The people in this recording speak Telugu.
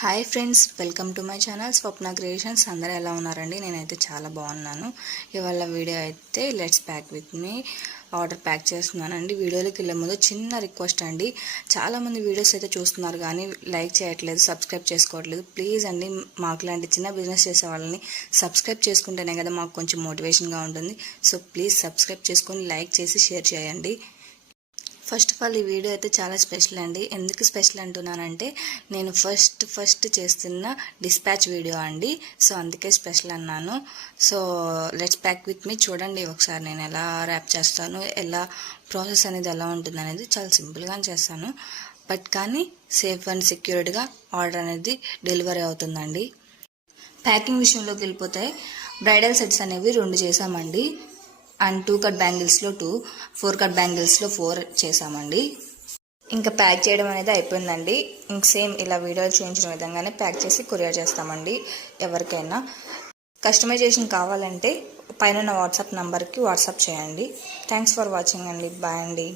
Hi friends, welcome to my channel Swapna creations. అందరూ ఎలా ఉన్నారండి? నేనైతే చాలా బాగున్నాను. ఇవాళ వీడియో అయితే let's pack with me order pack చేస్తున్నానండి. వీడియోలోకి వెళ్ళే ముందు చిన్న రిక్వెస్ట్ అండి, చాలామంది వీడియోస్ అయితే చూస్తున్నారు కానీ లైక్ చేయట్లేదు, సబ్స్క్రైబ్ చేసుకోవట్లేదు. ప్లీజ్ అండి, మాకు లాంటి చిన్న బిజినెస్ చేసే వాళ్ళని సబ్స్క్రైబ్ చేసుకుంటేనే కదా మాకు కొంచెం మోటివేషన్గా ఉంటుంది. సో ప్లీజ్ సబ్స్క్రైబ్ చేసుకొని లైక్ చేసి షేర్ చేయండి. ఫస్ట్ ఆఫ్ ఆల్ ఈ వీడియో అయితే చాలా స్పెషల్ అండి. ఎందుకు స్పెషల్ అంటున్నానంటే, నేను ఫస్ట్ చేస్తున్న డిస్పాచ్ వీడియో అండి. సో అందుకే స్పెషల్ అన్నాను. So let's pack with me చూడండి ఒకసారి నేను ఎలా ర్యాప్ చేస్తాను, ఎలా ప్రాసెస్ అనేది ఎలా ఉంటుంది అనేది చాలా సింపుల్గా చేస్తాను. బట్ కానీ సేఫ్ అండ్ సెక్యూర్డ్గా ఆర్డర్ అనేది డెలివరీ అవుతుందండి. ప్యాకింగ్ విషయంలోకి వెళ్ళిపోతే బ్రైడల్ సెట్స్ అనేవి 2 చేసామండి. అండ్ 2 కట్ బ్యాంగిల్స్లో 2, 4 కట్ బ్యాంగిల్స్లో 4 చేసామండి. ఇంకా ప్యాక్ చేయడం అనేది అయిపోయిందండి. ఇంక సేమ్ ఇలా వీడియోలో చూపించిన విధంగానే ప్యాక్ చేసి కొరియర్ చేస్తామండి. ఎవరికైనా కస్టమైజేషన్ కావాలంటే పైన వాట్సాప్ నంబర్కి వాట్సాప్ చేయండి. థ్యాంక్స్ ఫర్ వాచింగ్ అండి. బాయ్ అండి.